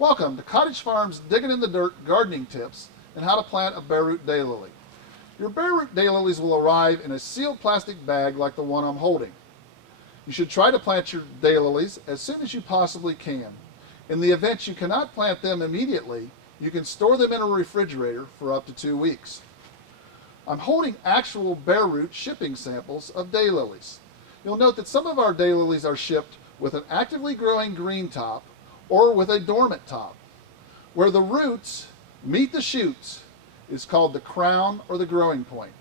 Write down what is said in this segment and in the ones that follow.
Welcome to Cottage Farm's Digging in the Dirt gardening tips and how to plant a bareroot daylily. Your bareroot daylilies will arrive in a sealed plastic bag like the one I'm holding. You should try to plant your daylilies as soon as you possibly can. In the event you cannot plant them immediately, you can store them in a refrigerator for up to 2 weeks. I'm holding actual bareroot shipping samples of daylilies. You'll note that some of our daylilies are shipped with an actively growing green top or with a dormant top. Where the roots meet the shoots is called the crown or the growing point.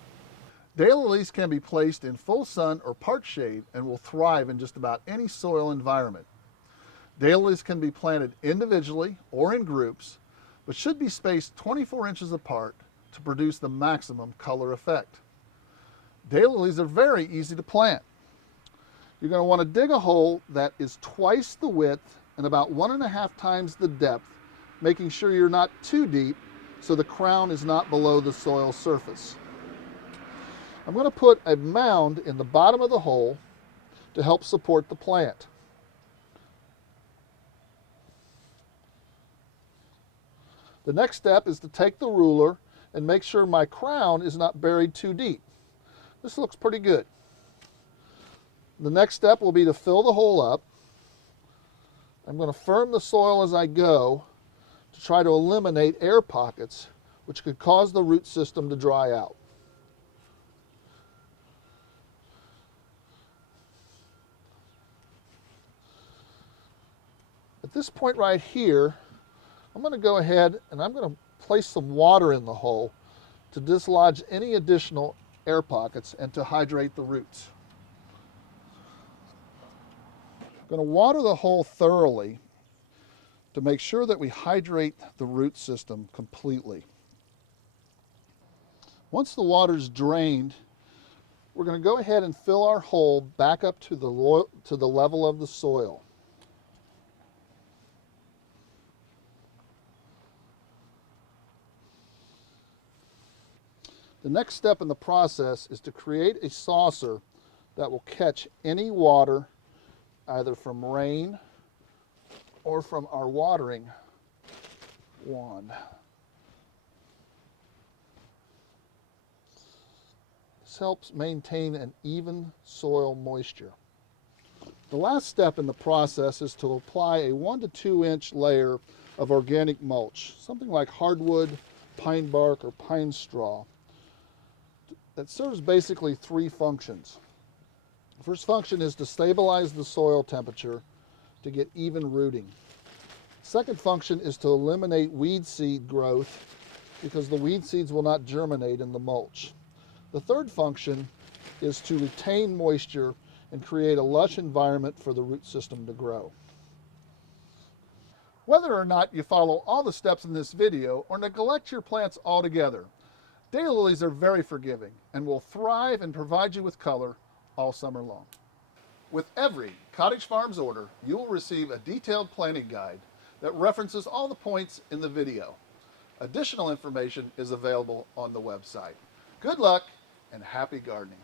Daylilies can be placed in full sun or part shade and will thrive in just about any soil environment. Daylilies can be planted individually or in groups, but should be spaced 24 inches apart to produce the maximum color effect. Daylilies are very easy to plant. You're going to want to dig a hole that is twice the width and about 1.5 times the depth, making sure you're not too deep so the crown is not below the soil surface. I'm going to put a mound in the bottom of the hole to help support the plant. The next step is to take the ruler and make sure my crown is not buried too deep. This looks pretty good. The next step will be to fill the hole up. I'm going to firm the soil as I go to try to eliminate air pockets, which could cause the root system to dry out. At this point right here, I'm going to go ahead and I'm going to place some water in the hole to dislodge any additional air pockets and to hydrate the roots. I'm going to water the hole thoroughly to make sure that we hydrate the root system completely. Once the water's drained, we're going to go ahead and fill our hole back up to the level of the soil. The next step in the process is to create a saucer that will catch any water either from rain or from our watering wand. This helps maintain an even soil moisture. The last step in the process is to apply a 1 to 2 inch layer of organic mulch, something like hardwood, pine bark, or pine straw. That serves basically 3 functions. The first function is to stabilize the soil temperature to get even rooting. Second function is to eliminate weed seed growth because the weed seeds will not germinate in the mulch. The third function is to retain moisture and create a lush environment for the root system to grow. Whether or not you follow all the steps in this video or neglect your plants altogether, daylilies are very forgiving and will thrive and provide you with color all summer long. With every Cottage Farms order, you will receive a detailed planting guide that references all the points in the video. Additional information is available on the website. Good luck and happy gardening.